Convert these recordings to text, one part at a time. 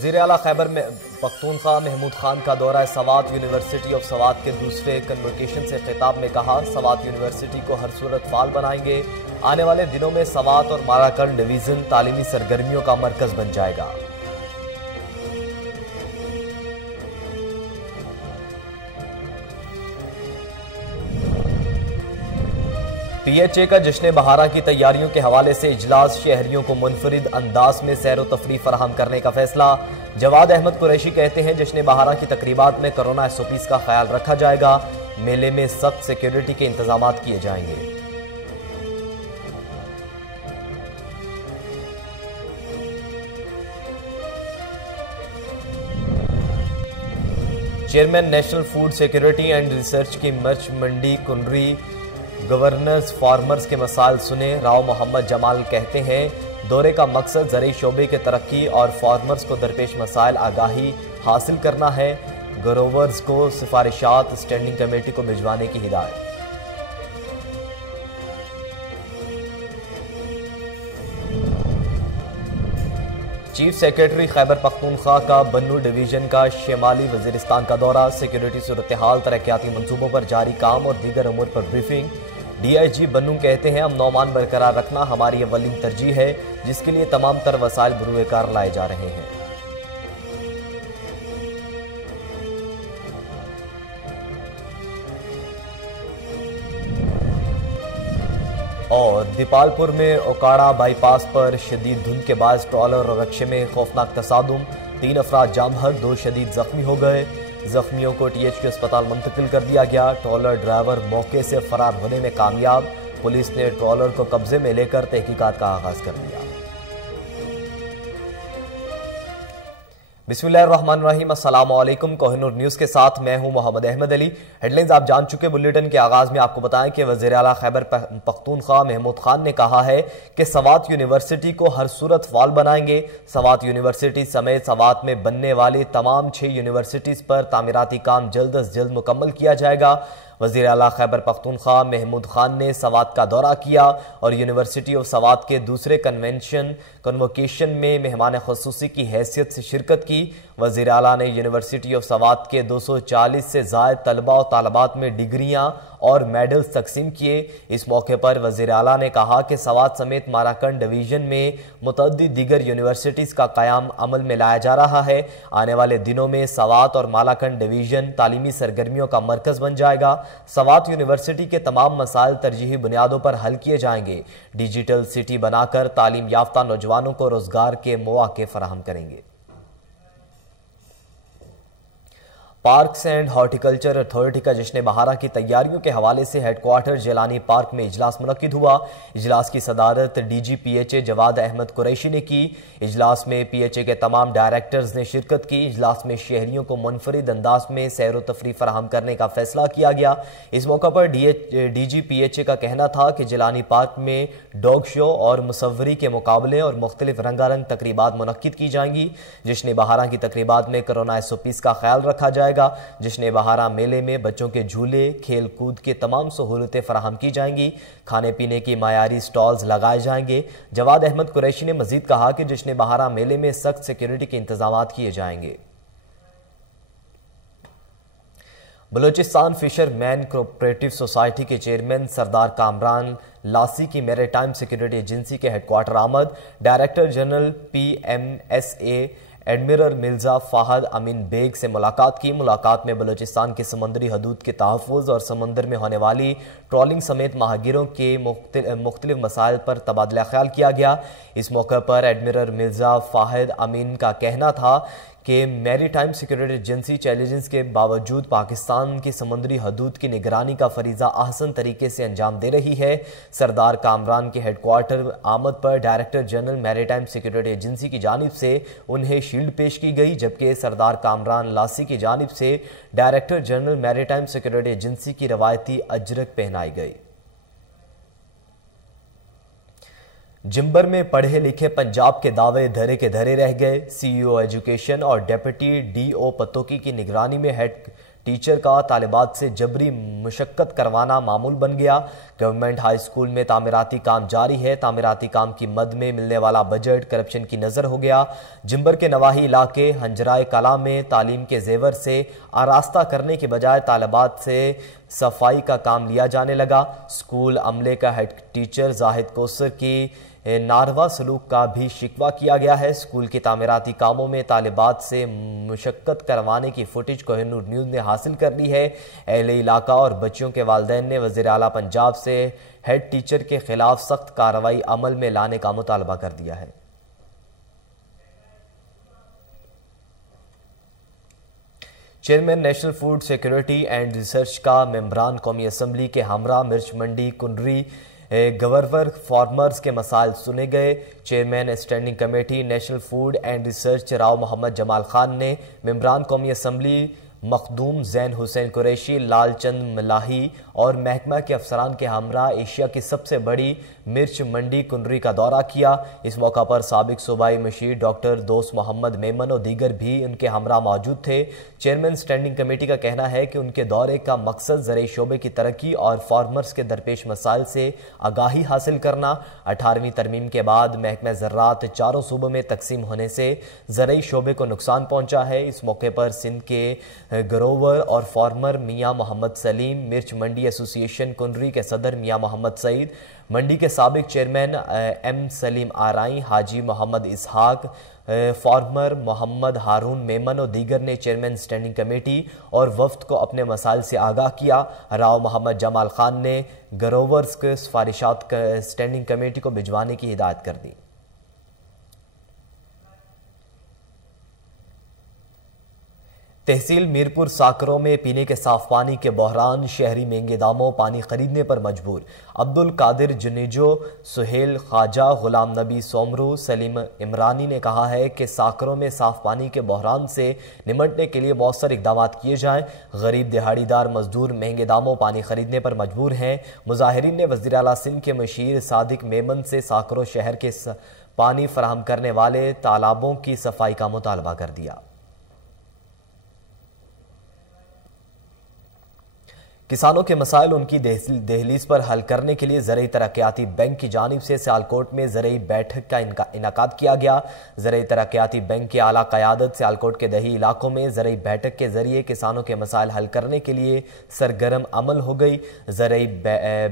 وزیر اعلیٰ خیبر پختونخوا محمود خان کا دورہ سوات یونیورسٹی آف سوات کے دوسرے کنوکیشن سے خطاب میں کہا سوات یونیورسٹی کو ہر صورت فعال بنائیں گے، آنے والے دنوں میں سوات اور ماراکنڈ ڈویژن تعلیمی سرگرمیوں کا مرکز بن جائے گا۔ پی ایچ اے کا جشن بہارہ کی تیاریوں کے حوالے سے اجلاس، شہریوں کو منفرد انداز میں سیر و تفریح فراہم کرنے کا فیصلہ۔ جواد احمد قریشی کہتے ہیں جشن بہارہ کی تقریبات میں کرونا SOPs کا خیال رکھا جائے گا، میلے میں سخت سیکیورٹی کے انتظامات کیے جائیں گے۔ Chairman national food security and research کی مرچ منڈی کنری گورنرز فارمرز کے مسائل سنے، راؤ محمد جمال کہتے ہیں دورے کا مقصد زرعی شعبے کے ترقی اور فارمرز کو درپیش مسائل آگاہی حاصل کرنا ہے، گروورز کو سفارشات اسٹینڈنگ کمیٹی کو بھجوانے کی ہدایت۔ چیف سیکریٹری خیبر پختونخوا کا بنو ڈویژن کا شمالی وزیرستان کا دورہ، سیکیورٹی صورتحال، ترقیاتی منصوبوں پر جاری کام اور دیگر امور پر بریفنگ۔ DIG بنو کہتے ہیں امن و امان برقرار رکھنا ہماری اولین ترجیح ہے، جس کے لیے تمام تر وسائل بروئے کار لائے جا رہے ہیں۔ اور دیپال پور میں اوکاڑا بائی پاس پر شدید دھند کے باعث ٹرالر اور رکشے میں خوفناک تصادم، 3 افراد جاں بحق، 2 شدید زخمی ہو گئے، زخمیوں کو THQ اسپتال منتقل کر دیا گیا۔ ٹرالر ڈرائیور موقع سے فرار ہونے میں کامیاب، پولیس نے ٹرالر کو قبضے میں لے کر تحقیقات کا آغاز کر دیا۔ بسم اللہ الرحمن الرحیم، السلام علیکم۔ کوہ نور نیوز کے ساتھ میں ہوں محمد احمد علی۔ ہیڈ لائنز آپ جان چکے۔ بلیٹن کے آغاز میں آپ کو بتائیں کہ وزیر اعلیٰ خیبر پختونخوا محمود خان نے کہا ہے کہ سوات یونیورسٹی کو ہر صورت فعال بنائیں گے۔ سوات یونیورسٹی سمیت سوات میں بننے والی تمام 6 یونیورسٹیز پر تعمیراتی کام جلد از جلد مکمل کیا جائے گا۔ وزیر اعلیٰ خیبر پختونخوا محمود خان نے سوات کا دورہ کیا اور یونیورسٹی آف سوات کے دوسرے کنوکیشن میں مہمان خصوصی کی حیثیت سے شرکت کی۔ وزیر اعلیٰ نے یونیورسٹی آف سوات کے 240 سے زائد طلباء و طالبات میں ڈگریاں اور میڈلز تقسیم کیے۔ اس موقع پر وزیر اعلیٰ نے کہا کہ سوات سمیت ماراکنڈ ڈویژن میں متعدد دیگر یونیورسٹیز کا قیام عمل میں لایا جا رہا ہے۔ آنے والے دنوں میں سوات اور ماراکنڈ ڈویژن تعلیمی سرگرمیوں کا مرکز بن جائے گا۔ سوات یونیورسٹی کے تمام مسائل ترجیحی بنیادوں پر حل کیے جائیں گے۔ ڈیجیٹل سٹی بنا کر تعلیم یافتہ نوجوانوں کو روزگار کے مواقع فراہم کریں گے۔ پارکس اینڈ ہارٹیکلچر اتھارٹی کا جشن بہارہ کی تیاریوں کے حوالے سے ہیڈ کوارٹر جیلانی پارک میں اجلاس منعقد ہوا۔ اجلاس کی صدارت DG PHA جواد احمد قریشی نے کی۔ اجلاس میں PHA کے تمام ڈائریکٹرز نے شرکت کی۔ اجلاس میں شہریوں کو منفرد انداز میں سیر و تفریح فراہم کرنے کا فیصلہ کیا گیا۔ اس موقع پر DG PHA کا کہنا تھا کہ جیلانی پارک میں ڈاگ شو اور مصوری کے مقابلے اور مختلف رنگا رنگ تقریبات منعقد کی جائیں گی۔ جشن بہارہ کی تقریبات میں کرونا SOPs کا خیال رکھا جائے گا۔ جشن بہارہ میلے میں بچوں کے جھولے، کھیل کود کے تمام سہولتیں فراہم کی جائیں گی۔ کھانے پینے کی معیاری سٹالز لگائے جائیں گے۔ جواد احمد قریشی نے مزید کہا کہ جشن بہارہ میلے میں سخت سیکیورٹی کے انتظامات کیے جائیں گے۔ Balochistan fisherman cooperative society کے چیئرمین سردار کامران لاسی کی میری ٹائم سیکیورٹی ایجنسی کے ہیڈ کوارٹر آمد۔ Director general PMSA admiral Mirza Fahad Amin Baig سے ملاقات کی۔ ملاقات میں بلوچستان کی سمندری حدود کے تحفظ اور سمندر میں ہونے والی ٹرولنگ سمیت ماہگیروں کے مختلف مسائل پر تبادلہ خیال کیا گیا۔ اس موقع پر ایڈمرل مرزا فہد امین کا کہنا تھا کہ میری ٹائم سیکیورٹی ایجنسی چیلنجز کے باوجود پاکستان کی سمندری حدود کی نگرانی کا فریضہ احسن طریقے سے انجام دے رہی ہے۔ سردار کامران کے ہیڈ کوارٹر آمد پر ڈائریکٹر جنرل میری ٹائم سیکیورٹی ایجنسی کی جانب سے انہیں شیلڈ پیش کی گئی، جبکہ سردار کامران لاسی کی جانب سے ڈائریکٹر جنرل میری ٹائم سیکیورٹی ایجنسی کی روایتی اجرک پہنائی گئی۔ جمبر میں پڑھے لکھے پنجاب کے دعوے دھرے کے دھرے رہ گئے۔ CEO ایجوکیشن اور ڈیپٹی DO پتوکی کی نگرانی میں ہیڈ ٹیچر کا طالبات سے جبری مشقت کروانا معمول بن گیا۔ گورنمنٹ ہائی اسکول میں تعمیراتی کام جاری ہے، تعمیراتی کام کی مد میں ملنے والا بجٹ کرپشن کی نظر ہو گیا۔ جمبر کے نواحی علاقے ہنجرائے کلاں میں تعلیم کے زیور سے آراستہ کرنے کے بجائے طالبات سے صفائی کا کام لیا جانے لگا۔ اسکول عملے کا ہیڈ ٹیچر زاہد کوثر کی ناروا سلوک کا بھی شکوہ کیا گیا ہے۔ اسکول کے تعمیراتی کاموں میں طالبات سے مشقت کروانے کی فوٹیج کوہ نور نیوز نے حاصل کر لی ہے۔ اہل علاقہ اور بچیوں کے والدین نے وزیر اعلیٰ پنجاب سے ہیڈ ٹیچر کے خلاف سخت کارروائی عمل میں لانے کا مطالبہ کر دیا ہے۔ Chairman national food security and research کا ممبران قومی اسمبلی کے ہمراہ مرچ منڈی کنری گورور فارمرز کے مسائل سنے گئے۔ Chairman standing committee national food and research Rao Muhammad Jamal Khan نے ممبران قومی اسمبلی مخدوم زین حسین قریشی، لال چند ملاحی اور محکمہ کے افسران کے ہمراہ ایشیا کی سب سے بڑی مرچ منڈی کنری کا دورہ کیا۔ اس موقع پر سابق صوبائی مشیر ڈاکٹر دوست محمد میمن اور دیگر بھی ان کے ہمراہ موجود تھے۔ چیئرمین اسٹینڈنگ کمیٹی کا کہنا ہے کہ ان کے دورے کا مقصد زرعی شعبے کی ترقی اور فارمرز کے درپیش مسائل سے آگاہی حاصل کرنا۔ 18ویں ترمیم کے بعد محکمہ زراعت چاروں صوبوں میں تقسیم ہونے سے زرعی شعبے کو نقصان پہنچا ہے۔ اس موقع پر سندھ کے گروور اور فارمر میاں محمد سلیم، مرچ منڈی ایسوسی ایشن کنری کے صدر میاں محمد سعید، منڈی کے سابق چیئرمین ایم سلیم آرائیں، حاجی محمد اسحاق، فارمر محمد ہارون میمن اور دیگر نے چیئرمین اسٹینڈنگ کمیٹی اور وفد کو اپنے مسائل سے آگاہ کیا۔ راؤ محمد جمال خان نے گروورز کے سفارشات اسٹینڈنگ کمیٹی کو بھجوانے کی ہدایت کر دی۔ تحصیل میرپور ساکروں میں پینے کے صاف پانی کے بحران، شہری مہنگے داموں پانی خریدنے پر مجبور۔ عبد القادر جنیجو، سہیل خواجہ، غلام نبی سومرو، سلیم عمرانی نے کہا ہے کہ ساکروں میں صاف پانی کے بحران سے نمٹنے کے لیے مؤثر اقدامات کیے جائیں۔ غریب دہاڑی دار مزدور مہنگے داموں پانی خریدنے پر مجبور ہیں۔ مظاہرین نے وزیر اعلیٰ سندھ کے مشیر صادق میمن سے ساکروں شہر کے پانی فراہم کرنے والے تالابوں کی صفائی کا مطالبہ کر دیا۔ کسانوں کے مسائل ان کی دہلیز پر حل کرنے کے لیے زرعی ترقیاتی بینک کی جانب سے سیالکوٹ میں زرعی بیٹھک کا انعقاد کیا گیا۔ زرعی ترقیاتی بینک کی اعلیٰ قیادت سیالکوٹ کے دیہی علاقوں میں زرعی بیٹھک کے ذریعے کسانوں کے مسائل حل کرنے کے لیے سرگرم عمل ہو گئی۔ زرعی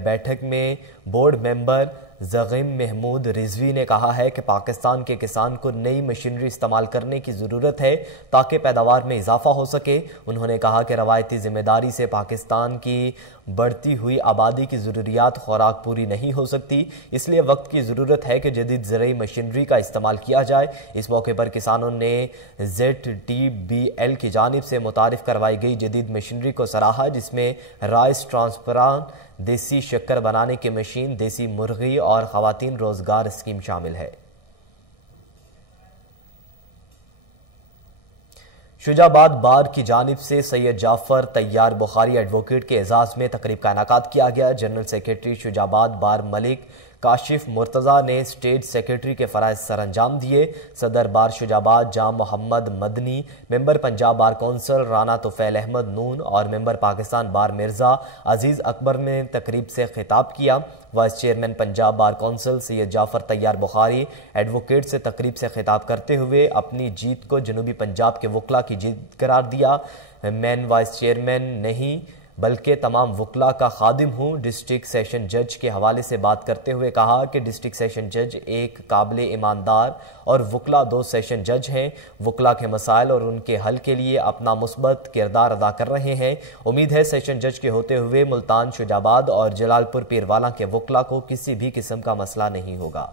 بیٹھک میں بورڈ ممبر زغیم محمود رضوی نے کہا ہے کہ پاکستان کے کسان کو نئی مشینری استعمال کرنے کی ضرورت ہے تاکہ پیداوار میں اضافہ ہو سکے۔ انہوں نے کہا کہ روایتی ذمہ داری سے پاکستان کی بڑھتی ہوئی آبادی کی ضروریات خوراک پوری نہیں ہو سکتی، اس لیے وقت کی ضرورت ہے کہ جدید زرعی مشینری کا استعمال کیا جائے۔ اس موقع پر کسانوں نے ZTBL کی جانب سے متعارف کروائی گئی جدید مشینری کو سراہا، جس میں رائس ٹرانسپران، دیسی شکر بنانے کی مشین، دیسی مرغی اور خواتین روزگار اسکیم شامل ہے۔ شجاع آباد بار کی جانب سے سید جعفر طیار بخاری ایڈوکیٹ کے اعزاز میں تقریب کا انعقاد کیا گیا۔ جنرل سیکریٹری شجاع آباد بار ملک کاشف مرتضی نے اسٹیٹ سیکریٹری کے فرائض سر انجام دیے۔ صدر بار شجاع آباد جام محمد مدنی، ممبر پنجاب بار کونسل رانا طفیل احمد نون اور ممبر پاکستان بار مرزا عزیز اکبر نے تقریب سے خطاب کیا۔ Vice chairman Punjab bar council Syed Jafar Tayyar Bukhari advocate سے تقریب سے خطاب کرتے ہوئے اپنی جیت کو جنوبی پنجاب کے وکلاء کی جیت قرار دیا۔ میں وائس چیئرمین نہیں بلکہ تمام وکلاء کا خادم ہوں۔ ڈسٹرکٹ سیشن جج کے حوالے سے بات کرتے ہوئے کہا کہ ڈسٹرکٹ سیشن جج ایک قابل ایماندار اور وکلاء دو سیشن جج ہیں، وکلاء کے مسائل اور ان کے حل کے لیے اپنا مثبت کردار ادا کر رہے ہیں۔ امید ہے سیشن جج کے ہوتے ہوئے ملتان، شجاع آباد اور جلال پور پیروالا کے وکلاء کو کسی بھی قسم کا مسئلہ نہیں ہوگا۔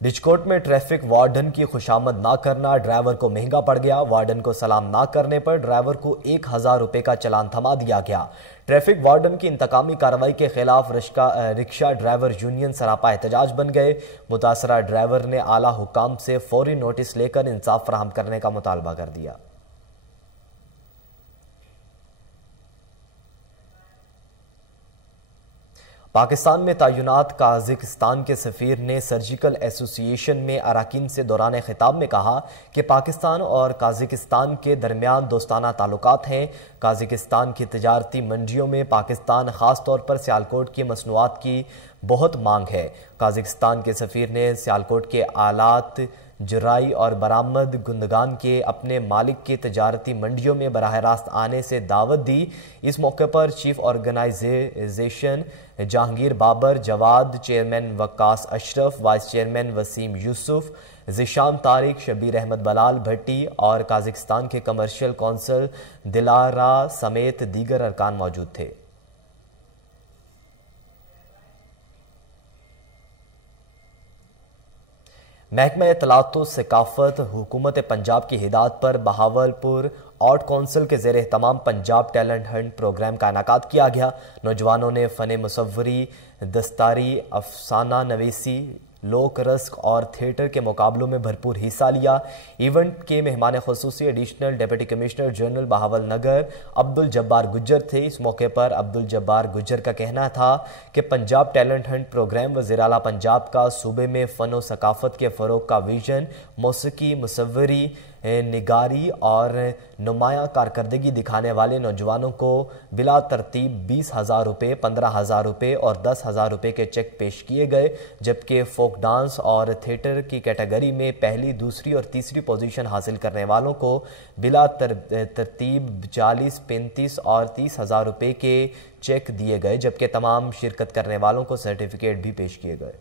ڈچکوٹ میں ٹریفک وارڈن کی خوشامد نہ کرنا ڈرائیور کو مہنگا پڑ گیا۔ وارڈن کو سلام نہ کرنے پر ڈرائیور کو 1000 روپے کا چلان تھما دیا گیا۔ ٹریفک وارڈن کی انتقامی کارروائی کے خلاف رکشہ ڈرائیور یونین سراپا احتجاج بن گئے۔ متاثرہ ڈرائیور نے اعلیٰ حکام سے فوری نوٹس لے کر انصاف فراہم کرنے کا مطالبہ کر دیا۔ پاکستان میں تعینات قازقستان کے سفیر نے سرجیکل ایسوسی ایشن میں اراکین سے دوران خطاب میں کہا کہ پاکستان اور قازقستان کے درمیان دوستانہ تعلقات ہیں۔ قازقستان کی تجارتی منڈیوں میں پاکستان خاص طور پر سیالکوٹ کی مصنوعات کی بہت مانگ ہے۔ قازقستان کے سفیر نے سیالکوٹ کے آلات جرائی اور برآمد کنندگان کے اپنے مالک کی تجارتی منڈیوں میں براہ راست آنے سے دعوت دی۔ اس موقع پر چیف آرگنائزیشن جہانگیر بابر، جواد، چیئرمین وقاص اشرف، وائس چیئرمین وسیم یوسف، ذیشان طارق، شبیر احمد بلال بھٹی اور قازقستان کے کمرشل کونسل دلارا سمیت دیگر ارکان موجود تھے۔ محکمہ اطلاعات و ثقافت حکومت پنجاب کی ہدایت پر بہاولپور آرٹ کونسل کے زیر اہتمام پنجاب ٹیلنٹ ہنٹ پروگرام کا انعقاد کیا گیا۔ نوجوانوں نے فن مصوری، دستکاری، افسانہ نویسی، لوک رقص اور تھیٹر کے مقابلوں میں بھرپور حصہ لیا۔ ایونٹ کے مہمان خصوصی additional deputy commissioner general Bahawalnagar Abdul Jabbar Gujjar تھے۔ اس موقع پر عبدالجبار گجر کا کہنا تھا کہ پنجاب ٹیلنٹ ہنٹ پروگرام وزیر اعلیٰ پنجاب کا صوبے میں فن و ثقافت کے فروغ کا ویژن، موسیقی، مصوری، نگاری اور نمایاں کارکردگی دکھانے والے نوجوانوں کو بلا ترتیب 20,000 روپے، 15,000 روپے اور 10,000 روپے کے چیک پیش کیے گئے، جبکہ فوک ڈانس اور تھیٹر کی کیٹیگری میں پہلی، دوسری اور تیسری پوزیشن حاصل کرنے والوں کو بلا ترتیب 40، 35 اور 30,000 روپے کے چیک دیے گئے، جبکہ تمام شرکت کرنے والوں کو سرٹیفکیٹ بھی پیش کیے گئے۔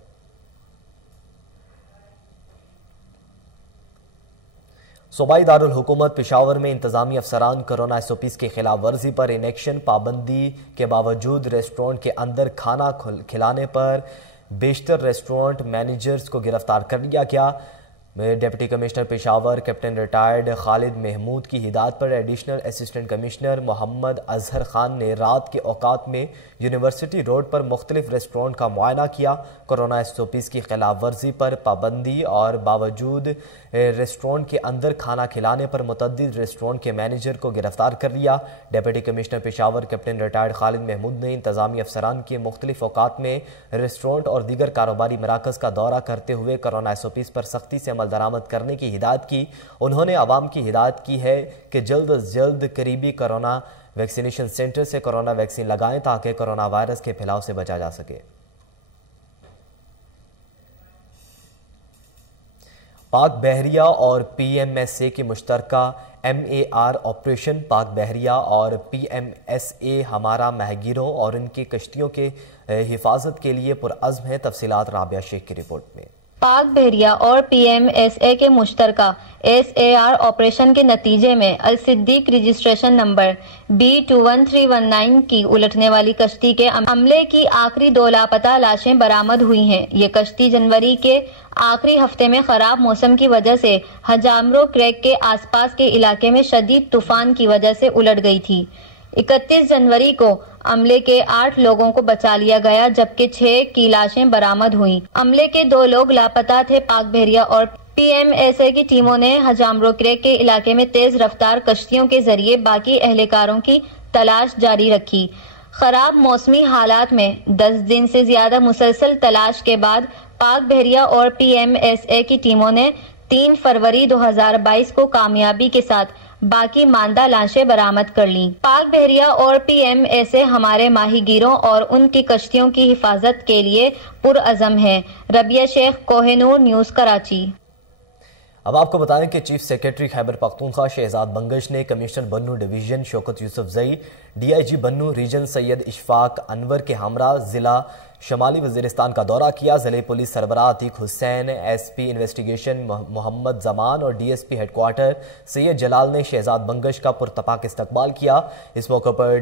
صوبائی دارالحکومت پشاور میں انتظامی افسران کرونا SOPs کی خلاف ورزی پر انیکشن پابندی کے باوجود ریسٹورنٹ کے اندر کھانا کھلانے پر بیشتر ریسٹورنٹ مینیجرز کو گرفتار کر لیا گیا۔ Deputy commissioner Peshawar captain retired Khalid Mahmood کی ہدایت پر additional assistant commissioner Muhammad Azhar Khan نے رات کے اوقات میں یونیورسٹی روڈ پر مختلف ریسٹورنٹ کا معائنہ کیا۔ کرونا SOPs کی خلاف ورزی پر پابندی اور باوجود ریسٹورنٹ کے اندر کھانا کھلانے پر متعدد ریسٹورنٹ کے مینیجر کو گرفتار کر لیا۔ Deputy commissioner Peshawar captain retired Khalid Mahmood نے انتظامی افسران کے مختلف اوقات میں ریسٹورنٹ اور دیگر کاروباری مراکز کا دورہ کرتے ہوئے کرونا SOPs پر سختی سے عمل درآمد کرنے کی ہدایت کی۔ انہوں نے عوام کی ہدایت کی ہے کہ جلد از جلد قریبی کرونا ویکسینیشن سینٹر سے کرونا ویکسین لگائیں تاکہ کرونا وائرس کے پھیلاؤ سے بچا جا سکے۔ پاک بحریہ اور PMSA کی مشترکہ MAR آپریشن پاک بحریہ اور PMSA ہمارا ماہیگیروں اور ان کی کشتیوں کے حفاظت کے لیے پرعزم ہے۔ تفصیلات رابعہ شیخ کی رپورٹ میں۔ پاک بحریہ اور PMSA کے مشترکہ SAR آپریشن کے نتیجے میں الصدیق رجسٹریشن نمبر B21319 کی الٹنے والی کشتی کے عملے کی آخری 2 لاپتہ لاشیں برآمد ہوئی ہیں۔ یہ کشتی جنوری کے آخری ہفتے میں خراب موسم کی وجہ سے ہجامرو کریک کے آس پاس کے علاقے میں شدید طوفان کی وجہ سے الٹ گئی تھی۔ 31 جنوری کو عملے کے 8 لوگوں کو بچا لیا گیا، جبکہ 6 کی لاشیں برآمد ہوئیں۔ عملے کے 2 لوگ لاپتہ تھے۔ پاک بحریہ اور PMSA کی ٹیموں نے ہجامرو کریک کے علاقے میں تیز رفتار کشتیوں کے ذریعے باقی اہلکاروں کی تلاش جاری رکھی۔ خراب موسمی حالات میں 10 دن سے زیادہ مسلسل تلاش کے بعد پاک بحریہ اور PMSA کی ٹیموں نے 3 فروری 2022 کو کامیابی کے ساتھ باقی ماندہ لاشیں برآمد کر لیں۔ پاک بحریہ اور PMSA ہمارے ماہی گیروں اور ان کی کشتیوں کی حفاظت کے لیے پرعزم ہے۔ رابعہ شیخ، کوہ نور نیوز، کراچی۔ اب آپ کو بتائیں کہ چیف سیکریٹری خیبر پختونخوا شہزاد بنگش نے کمشنر بنو ڈویژن شوکت یوسف زئی، DIG بنو ریجن سید اشفاق انور کے ہمراہ ضلع شمالی وزیرستان کا دورہ کیا۔ ضلع پولیس سربراہ عتیق حسین، SP انویسٹیگیشن محمد زمان اور DSP ہیڈ کوارٹر سید جلال نے شہزاد بنگش کا پرتپاک استقبال کیا۔ اس موقع پر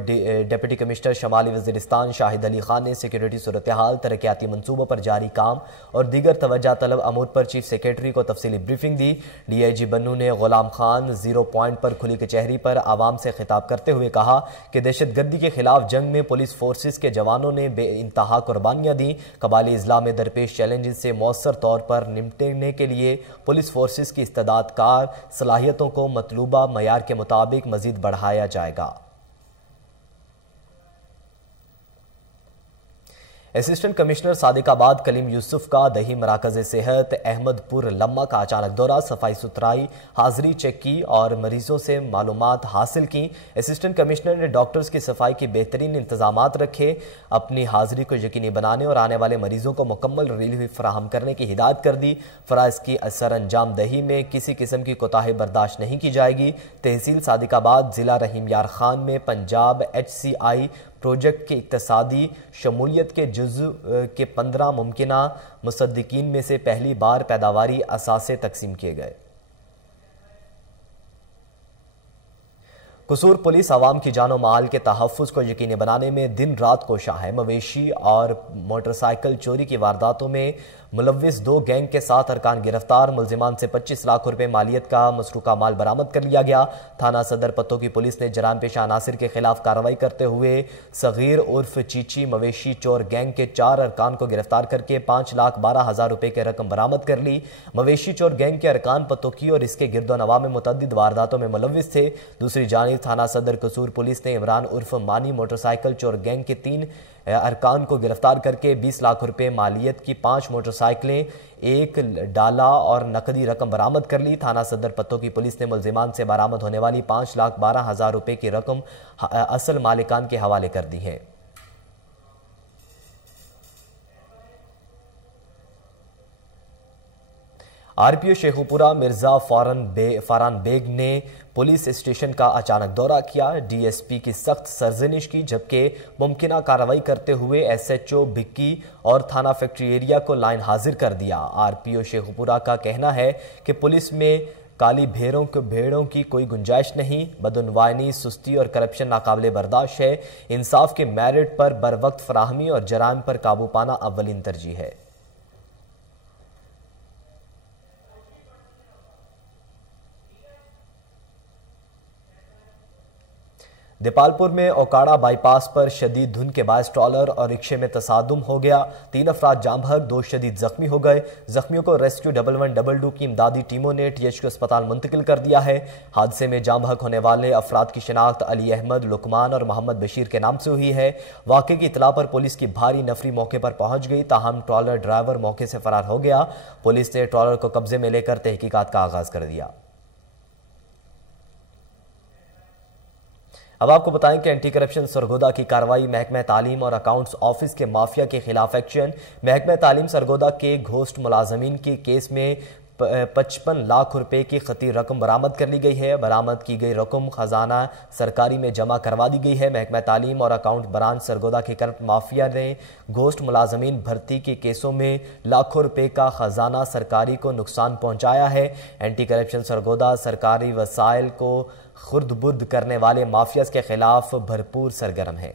ڈپٹی کمشنر شمالی وزیرستان شاہد علی خان نے سیکیورٹی صورتحال، ترقیاتی منصوبوں پر جاری کام اور دیگر توجہ طلب امور پر چیف سیکریٹری کو تفصیلی بریفنگ دی۔ DIG بنو نے غلام خان زیرو پوائنٹ پر کھلی کچہری پر عوام سے خطاب کرتے ہوئے کہا کہ دہشت گردی کے خلاف جنگ میں پولیس فورسز کے جوانوں نے بے انتہا قربانیاں دیں۔ قبائلی اضلاع میں درپیش چیلنجز سے مؤثر طور پر نمٹنے کے لیے پولیس فورسز کی استعداد کار صلاحیتوں کو مطلوبہ معیار کے مطابق مزید بڑھایا جائے گا۔ اسسٹنٹ کمشنر صادق آباد کلیم یوسف کا دہی مراکز صحت احمد پور لمہ کا اچانک دورہ، صفائی ستھرائی حاضری چیک کی اور مریضوں سے معلومات حاصل کی۔ اسسٹنٹ کمشنر نے ڈاکٹرز کی صفائی کے بہترین انتظامات رکھے، اپنی حاضری کو یقینی بنانے اور آنے والے مریضوں کو مکمل ریلیف فراہم کرنے کی ہدایت کر دی۔ فرائض کی سر انجام دہی میں کسی قسم کی کوتاہی برداشت نہیں کی جائے گی۔ تحصیل صادق آباد ضلع رحیم یار خان میں پنجاب HCI پروجیکٹ کی اقتصادی شمولیت کے جزء کے 15 ممکنہ مصدقین میں سے پہلی بار پیداواری اثاثے تقسیم کیے گئے۔ قصور پولیس عوام کی جان و مال کے تحفظ کو یقینی بنانے میں دن رات کوشاں ہے۔ مویشی اور موٹر سائیکل چوری کی وارداتوں میں ملوث 2 گینگ کے 7 ارکان گرفتار، ملزمان سے 25 لاکھ روپے مالیت کا مسروقہ مال برآمد کر لیا گیا۔ تھانہ صدر پتو کی پولیس نے جرائم پیشہ عناصر کے خلاف کارروائی کرتے ہوئے صغیر عرف چیچی مویشی چور گینگ کے 4 ارکان کو گرفتار کر کے 5,12,000 روپے کے رقم برآمد کر لی۔ مویشی چور گینگ کے ارکان پتوکی اور اس کے گرد و نواح میں متعدد وارداتوں میں ملوث تھے۔ دوسری جانب تھانہ صدر قصور پولیس نے عمران عرف مانی موٹر سائیکل چور گینگ کے 3 ارکان کو گرفتار کر کے 20 لاکھ روپے مالیت کی 5 موٹر سائیکلیں، 1 ڈالا اور نقدی رقم برآمد کر لی۔ تھانہ صدر پتو کی پولیس نے ملزمان سے برآمد ہونے والی 5,12,000 روپے کی رقم اصل مالکان کے حوالے کر دی ہے۔ RPO شیخوپورہ مرزا فاران بیگ نے پولیس اسٹیشن کا اچانک دورہ کیا، DSP کی سخت سرزنش کی، جبکہ ممکنہ کارروائی کرتے ہوئے SHO بکی اور تھانہ فیکٹری ایریا کو لائن حاضر کر دیا۔ RPO شیخوپورہ کا کہنا ہے کہ پولیس میں کالی بھیڑوں کی کوئی گنجائش نہیں، بدعنوانی، سستی اور کرپشن ناقابل برداشت ہے۔ انصاف کے میرٹ پر بروقت فراہمی اور جرائم پر قابو پانا اولین ترجیح ہے۔ دیپالپور میں اوکاڑا بائی پاس پر شدید دھند کے باعث ٹرالر اور رکشے میں تصادم ہو گیا، 3 افراد جاں بحق، 2 شدید زخمی ہو گئے۔ زخمیوں کو ریسکیو 1122 کی امدادی ٹیموں نے THQ اسپتال منتقل کر دیا ہے۔ حادثے میں جاں بحق ہونے والے افراد کی شناخت علی احمد، لقمان اور محمد بشیر کے نام سے ہوئی ہے۔ واقعے کی اطلاع پر پولیس کی بھاری نفری موقع پر پہنچ گئی، تاہم ٹرالر ڈرائیور موقع سے فرار ہو گیا۔ پولیس نے ٹرالر کو قبضے میں لے کر تحقیقات کا آغاز کر دیا۔ اب آپ کو بتائیں کہ اینٹی کرپشن سرگودا کی کارروائی، محکمہ تعلیم اور اکاؤنٹس آفس کے مافیا کے خلاف ایکشن۔ محکمہ تعلیم سرگودا کے گھوسٹ ملازمین کی کیس میں 55 لاکھ روپے کی خطی رقم برآمد کر لی گئی ہے۔ برآمد کی گئی رقم خزانہ سرکاری میں جمع کروا دی گئی ہے۔ محکمہ تعلیم اور اکاؤنٹ برانچ سرگودا کے کرپٹ مافیا نے گھوسٹ ملازمین بھرتی کے کیسوں میں لاکھوں روپے کا خزانہ سرکاری کو نقصان پہنچایا ہے۔ اینٹی کرپشن سرگودا سرکاری وسائل کو خرد برد کرنے والے مافیاز کے خلاف بھرپور سرگرم ہے۔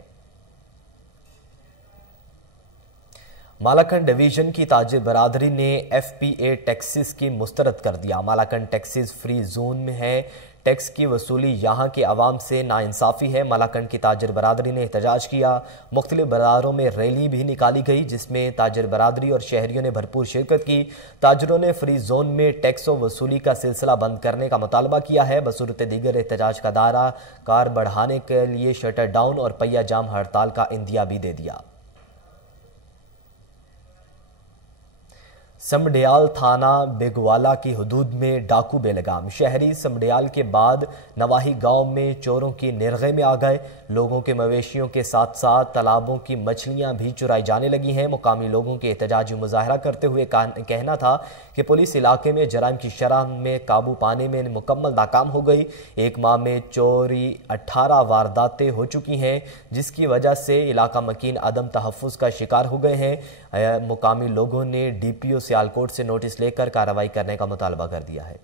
مالاکنڈ ڈویژن کی تاجر برادری نے FPA ٹیکسز کی مسترد کر دیا۔ مالاکنڈ ٹیکسز فری زون میں ہے، ٹیکس کی وصولی یہاں کے عوام سے ناانصافی ہے۔ مالاکنڈ کی تاجر برادری نے احتجاج کیا، مختلف بازاروں میں ریلی بھی نکالی گئی جس میں تاجر برادری اور شہریوں نے بھرپور شرکت کی۔ تاجروں نے فری زون میں ٹیکس و وصولی کا سلسلہ بند کرنے کا مطالبہ کیا ہے۔ بصورت دیگر احتجاج کا دائرہ کار بڑھانے کے لیے شٹر ڈاؤن اور پہیہ جام ہڑتال کا اندیا بھی دے دیا۔ سمڈیال تھانہ بیگوالا کی حدود میں ڈاکو بے لگام، شہری سمڈیال کے بعد نواحی گاؤں میں چوروں کی نرغے میں آ گئے۔ لوگوں کے مویشیوں کے ساتھ ساتھ تالابوں کی مچھلیاں بھی چرائی جانے لگی ہیں۔ مقامی لوگوں کے احتجاجی مظاہرہ کرتے ہوئے کہنا تھا کہ پولیس علاقے میں جرائم کی شرح میں قابو پانے میں مکمل ناکام ہو گئی۔ 1 ماہ میں چوری 18 وارداتیں ہو چکی ہیں جس کی وجہ سے علاقہ مکین عدم تحفظ کا شکار ہو گئے ہیں۔ مقامی لوگوں نے DPO سیالکوٹ سے نوٹس لے کر کارروائی کرنے کا مطالبہ کر دیا ہے۔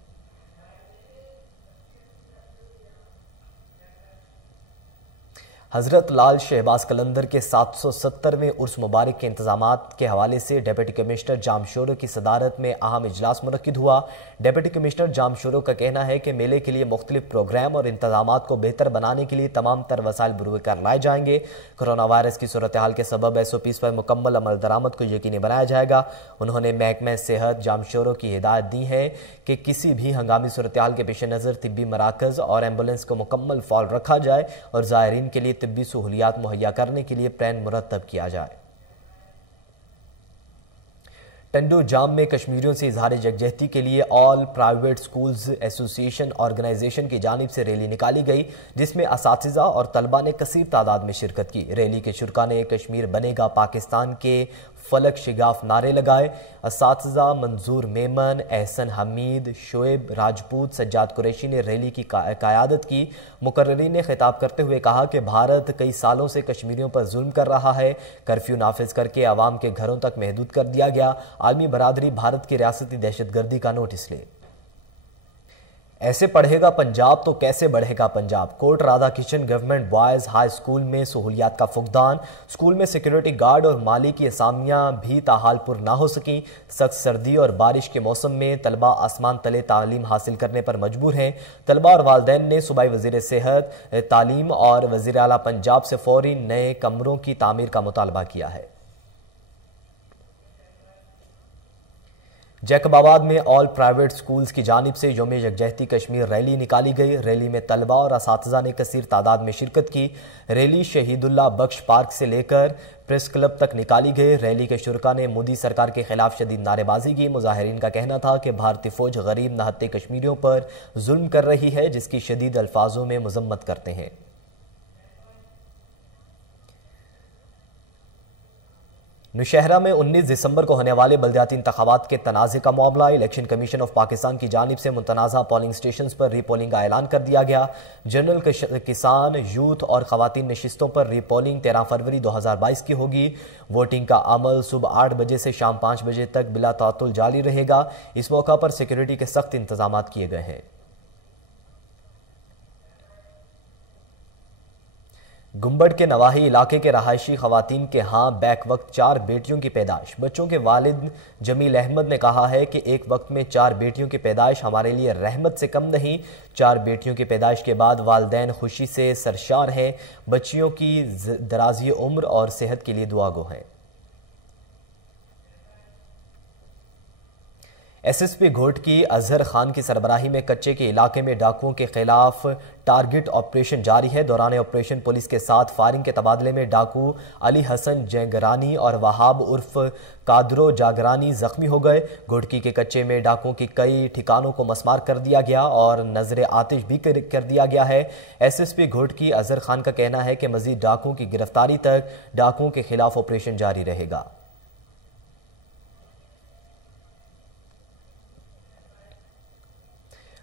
حضرت لال شہباز قلندر کے 770ویں عرس مبارک کے انتظامات کے حوالے سے ڈپٹی کمشنر جامشورو کی صدارت میں اہم اجلاس منعقد ہوا۔ ڈپٹی کمشنر جامشورو کا کہنا ہے کہ میلے کے لیے مختلف پروگرام اور انتظامات کو بہتر بنانے کے لیے تمام تر وسائل بروکار لائے جائیں گے۔ کرونا وائرس کی صورتحال کے سبب SOPs پر مکمل عمل درآمد کو یقینی بنایا جائے گا۔ انہوں نے محکمہ صحت جامشورو کی ہدایت دی ہے کہ کسی بھی ہنگامی صورتحال کے پیش نظر طبی مراکز اور ایمبولینس کو مکمل فعال رکھا جائے اور زائرین کے لیے طبی سہولیات مہیا کرنے کے لیے پلان مرتب کیا جائے۔ ٹنڈو جام میں کشمیریوں سے اظہار یکجہتی کے لیے آل پرائیویٹ سکولز ایسوسی ایشن آرگنائزیشن کی جانب سے ریلی نکالی گئی، جس میں اساتذہ اور طلبہ نے کثیر تعداد میں شرکت کی۔ ریلی کے شرکاء نے کشمیر بنے گا پاکستان کے فلک شگاف نعرے لگائے۔ اساتذہ منظور میمن، احسن حمید، شعیب راجپوت، سجاد قریشی نے ریلی کی قیادت کی۔ مقررین نے خطاب کرتے ہوئے کہا کہ بھارت کئی سالوں سے کشمیریوں پر ظلم کر رہا ہے، کرفیو نافذ کر کے عوام کے گھروں تک محدود کر دیا گیا۔ عالمی برادری بھارت کی ریاستی دہشت گردی کا نوٹس لے۔ ایسے پڑھے گا پنجاب تو کیسے بڑھے گا Punjab? Kot Radha Kishan government boys high school میں سہولیات کا فقدان، اسکول میں سیکیورٹی گارڈ اور مالی کی اسامیاں بھی تاحال پر نہ ہو سکیں۔ سخت سردی اور بارش کے موسم میں طلبہ آسمان تلے تعلیم حاصل کرنے پر مجبور ہیں۔ طلبہ اور والدین نے صوبائی وزیر صحت، تعلیم اور وزیر اعلیٰ پنجاب سے فوری نئے کمروں کی تعمیر کا مطالبہ کیا ہے۔ جیکب آباد میں آل پرائیویٹ سکولز کی جانب سے یوم یکجہتی کشمیر ریلی نکالی گئی۔ ریلی میں طلبہ اور اساتذہ نے کثیر تعداد میں شرکت کی۔ ریلی شہید اللہ بخش پارک سے لے کر پریس کلب تک نکالی گئی۔ ریلی کے شرکاء نے مودی سرکار کے خلاف شدید نعرے بازی کی۔ مظاہرین کا کہنا تھا کہ بھارتی فوج غریب نہتے کشمیریوں پر ظلم کر رہی ہے، جس کی شدید الفاظوں میں مذمت کرتے ہیں۔ نوشہرہ میں 19 دسمبر کو ہونے والے بلدیاتی انتخابات کے تنازع کا معاملہ، الیکشن کمیشن آف پاکستان کی جانب سے متنازع پولنگ سٹیشنز پر ری پولنگ کا اعلان کر دیا گیا۔ جنرل کسان، یوتھ اور خواتین نشستوں پر ری پولنگ 13 فروری 2022 کی ہوگی۔ ووٹنگ کا عمل صبح 8 بجے سے شام 5 بجے تک بلا تعطل جاری رہے گا۔ اس موقع پر سیکیورٹی کے سخت انتظامات کیے گئے ہیں۔ گنبڑ کے نواحی علاقے کے رہائشی خواتین کے ہاں بیک وقت 4 بیٹیوں کی پیدائش۔ بچوں کے والد جمیل احمد نے کہا ہے کہ ایک وقت میں 4 بیٹیوں کی پیدائش ہمارے لیے رحمت سے کم نہیں۔ 4 بیٹیوں کی پیدائش کے بعد والدین خوشی سے سرشار ہیں۔ بچیوں کی درازی عمر اور صحت کے لیے دعا گو ہیں۔ S S P Ghotki Azhar Khan کی سربراہی میں کچے کے علاقے میں ڈاکوؤں کے خلاف ٹارگٹ آپریشن جاری ہے۔ دوران آپریشن پولیس کے ساتھ فائرنگ کے تبادلے میں ڈاکو علی حسن جینگرانی اور وہاب عرف قادرو جاگرانی زخمی ہو گئے۔ گھوٹکی کے کچے میں ڈاکوؤں کی کئی ٹھکانوں کو مسمار کر دیا گیا اور نظر آتش بھی کر دیا گیا ہے۔ S S P Ghotki Azhar Khan کا کہنا ہے کہ مزید ڈاکوؤں کی گرفتاری تک ڈاکوؤں کے خلاف آپریشن جاری رہے گا۔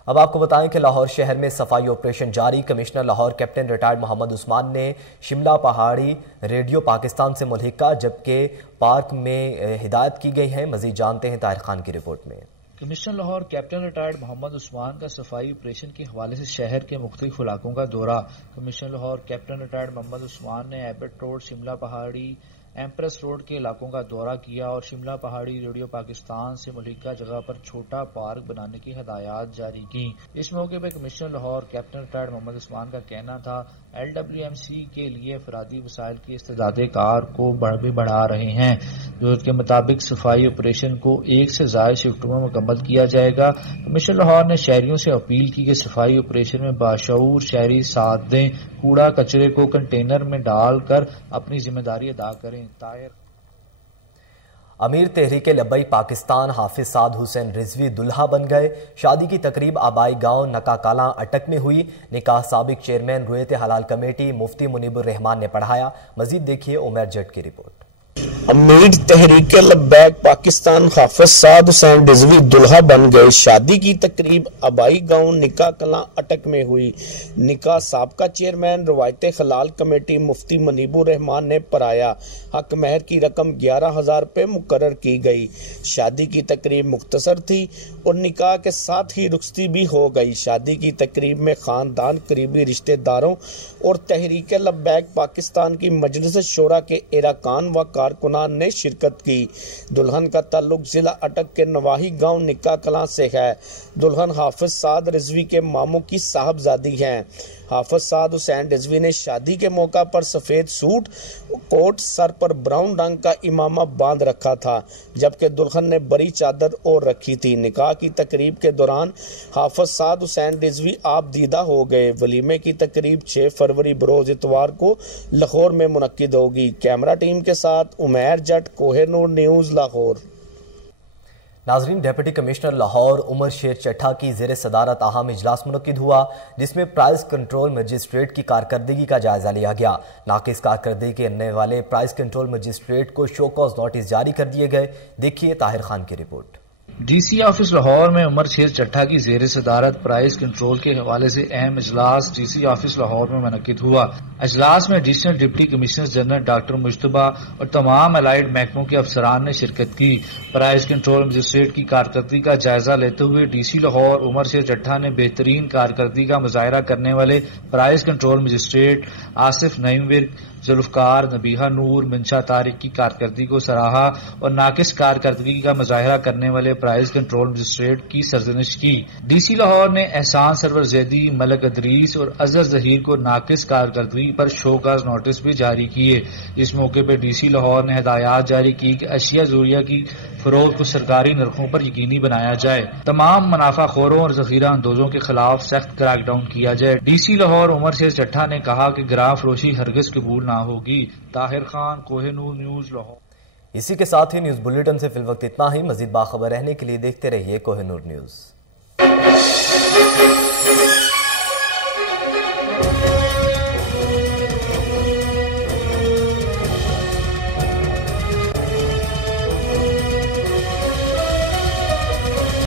اب آپ کو بتائیں کہ لاہور شہر میں صفائی آپریشن جاری۔ Commissioner Lahore captain retired Muhammad Usman نے شملہ پہاڑی ریڈیو پاکستان سے ملحقہ جبکہ پارک میں ہدایت کی گئی ہے۔ مزید جانتے ہیں طاہر خان کی رپورٹ میں۔ Commissioner Lahore captain retired Muhammad Usman کا صفائی آپریشن کے حوالے سے شہر کے مختلف علاقوں کا دورہ۔ Commissioner Lahore captain retired Muhammad Usman نے ایبٹ روڈ، شملہ پہاڑی، ایمپریس روڈ کے علاقوں کا دورہ کیا اور شملہ پہاڑی ریڈیو پاکستان سے ملحقہ جگہ پر چھوٹا پارک بنانے کی ہدایات جاری کی۔ اس موقع پر commissioner Lahore captain retired Muhammad Usman کا کہنا تھا LWMC کے لیے افرادی وسائل کی استعداد کار کو بھی بڑھا رہے ہیں۔ ضرورت کے مطابق صفائی آپریشن کو 1 سے زائد شفٹوں میں مکمل کیا جائے گا۔ کمشنر لاہور نے شہریوں سے اپیل کی کہ صفائی آپریشن میں باشعور شہری ساتھ دیں، کوڑا کچرے کو کنٹینر میں ڈال کر اپنی ذمہ داری ادا کریں۔ امیر تحریک لبئی پاکستان حافظ سعد حسین رضوی دلہا بن گئے۔ شادی کی تقریب آبائی گاؤں نکا کالاں اٹک میں ہوئی۔ نکاح سابق چیئرمین رویت حلال کمیٹی مفتی منیب الرحمان نے پڑھایا۔ مزید دیکھیے عمر جٹ کی رپورٹ۔ امیر تحریک لبیک پاکستان حافظ سعد حسین رضوی دلہا بن گئے۔ شادی کی تقریب آبائی گاؤں نکا کلاں اٹک میں ہوئی۔ نکاح سابقہ چیئرمین روایت حلال کمیٹی مفتی منیب الرحمان نے پڑھایا۔ حق مہر کی رقم 11,000 روپے مقرر کی گئی۔ شادی کی تقریب مختصر تھی اور نکاح کے ساتھ ہی رخصتی بھی ہو گئی۔ شادی کی تقریب میں خاندان، قریبی رشتہ داروں اور تحریک لبیک پاکستان کی مجلس شورا کے ارکان و کارکنان نے شرکت کی۔ دلہن کا تعلق ضلع اٹک کے نواحی گاؤں نکا کلاں سے ہے۔ دلہن حافظ سعد رضوی کے ماموں کی صاحبزادی ہیں۔ حافظ سعد حسین رضوی نے شادی کے موقع پر سفید سوٹ، کوٹ، سر پر براؤن رنگ کا امامہ باندھ رکھا تھا جبکہ دلہن نے بڑی چادر اوڑھ رکھی تھی۔ نکاح کی تقریب کے دوران حافظ سعد حسین رضوی آپ دیدہ ہو گئے۔ ولیمے کی تقریب 6 فروری بروز اتوار کو لاہور میں منعقد ہوگی۔ کیمرہ ٹیم کے ساتھ عمیر جٹ، کوہ نور نیوز، لاہور۔ ناظرین، ڈپٹی کمشنر لاہور عمر شیر چٹھا کی زیر صدارت اہم اجلاس منعقد ہوا، جس میں پرائز کنٹرول مجسٹریٹ کی کارکردگی کا جائزہ لیا گیا۔ ناقص کارکردگی کرنے والے پرائز کنٹرول مجسٹریٹ کو شو کاز نوٹس جاری کر دیے گئے۔ دیکھیے طاہر خان کی رپورٹ۔ ڈی سی آفس لاہور میں عمر شیر چٹھا کی زیر صدارت پرائز کنٹرول کے حوالے سے اہم اجلاس ڈی سی آفس لاہور میں منعقد ہوا۔ اجلاس میں additional deputy commissioner general doctor Mujtaba اور تمام الائڈ محکموں کے افسران نے شرکت کی۔ پرائز کنٹرول مجسٹریٹ کی کارکردگی کا جائزہ لیتے ہوئے ڈی سی لاہور عمر شیر چٹھا نے بہترین کارکردگی کا مظاہرہ کرنے والے پرائز کنٹرول مجسٹریٹ آصف نعیم ورک، ذوالفقار، نبیہہ نور، منشا طارق کی کارکردگی کو سراہا اور ناقص کارکردگی کا مظاہرہ کرنے والے پرائز کنٹرول مجسٹریٹ کی سرزنش کی۔ ڈی سی لاہور نے احسان سرور زیدی، ملک ادریس اور اظہر ظہیر کو ناقص کارکردگی پر شو کاز نوٹس بھی جاری کیے۔ اس موقع پر ڈی سی لاہور نے ہدایات جاری کی کہ اشیاء ضروریہ کی فروخت کو سرکاری نرخوں پر یقینی بنایا جائے، تمام منافع خوروں اور ذخیرہ اندوزوں کے خلاف سخت کریک ڈاؤن کیا جائے۔ ڈی سی لاہور عمر شیر چٹھا نے کہا کہ گراں فروشی ہرگز قبول نہ ہوگی۔ طاہر خان، کوہ نور نیوز، لاہور۔ اسی کے ساتھ ہی نیوز بلیٹن سے فی الوقت اتنا ہی۔ مزید باخبر رہنے کے لیے دیکھتے رہیے کوہ نور نیوز۔